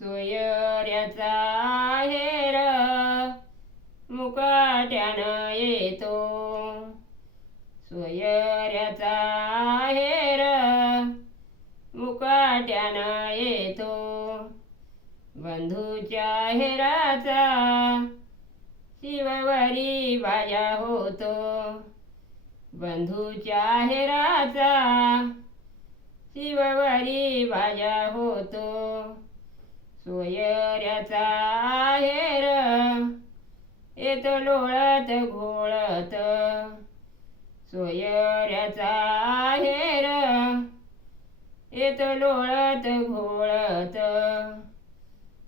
सोयऱ्याचा आहेर मुकाट्यानं येतो. सोयऱ्याचा आहेर मुकाट्यानं येतो. बंधूच्या हेराचा शिववरी बाजा होतो. बंधूच्या हेराचा शिववरी बाजा होतो. सोयऱ्याचा आहेर येतो लोळत घोळत. सोयऱ्याचा आहेर येतो लोळत घोळत.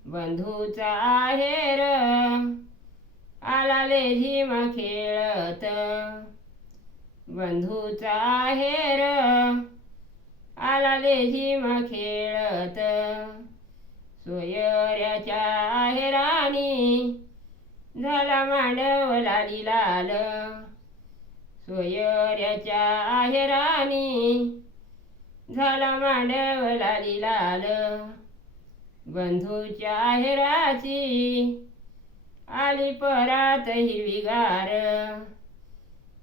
बंधूचा आहेर आला लेझीम खेळत. बंधूचा आहेर आला लेझीम खेळत. सोयऱ्याच्या आहेरानी झाला मांडव लाली लाल. सोयऱ्याच्या आहेरानी झाला मांडव लाली लाल. बंधूच्या आहेराची आली परात हिरवीगार.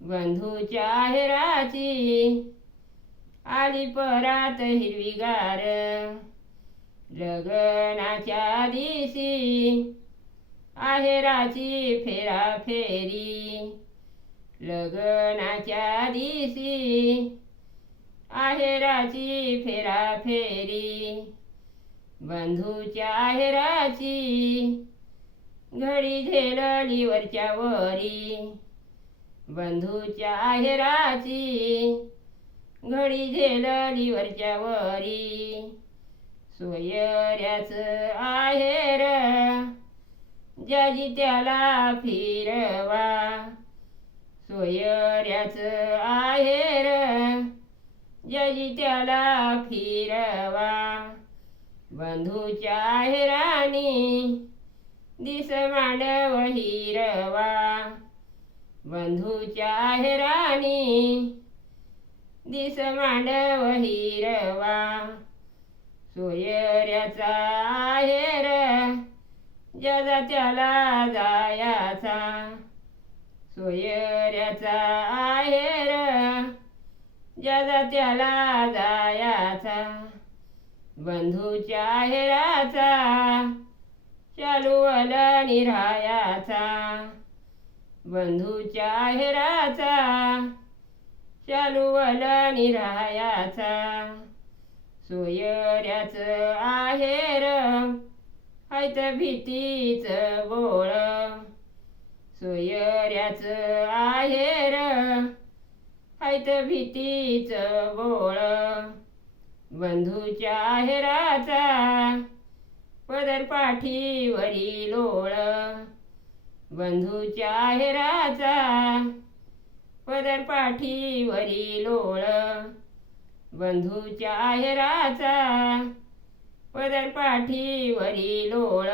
बंधूच्या आहेराची आली परात हिरवीगार. लग्नाच्या दिवशी आहेराची फेराफेरी. लग्नाच्या दिवशी आहेराची फेराफेरी. बंधूच्या आहेराची घडी झेलली वरच्या वरी. बंधूच्या आहेराची घडी झेलली वरच्या वरी. सोयऱ्याचं आहेर ज्याची त्याला फिरवा. सोयऱ्याचं आहेर ज्याची त्याला फिरवा. बंधूच्या आहेरानी दिस मांडव हिरवा. बंधूच्या आहेरानी दिस मांडव हिरवा. सोयऱ्याचा आहेर ज्याचा त्याला जायाचा. सोयऱ्याचा आहेर ज्याचा त्याला जायाचा. बंधूच्या आहेराचा चालूवल निरायाचा. बंधूच्या आहेराचा चालूवल निरायाचा. सोयऱ्याचं आहेर हैत भीतीचं बोळ. सोयऱ्याचं आहेर हैत भीतीचं बोळ. बंधूच्या आहेराचा पदर पाठीवरी लोळ. बंधूच्या आहेराचा पदर पाठीवरी लोळ. बंधूच्या आहेराचा पदर पाठीवरी लोळ.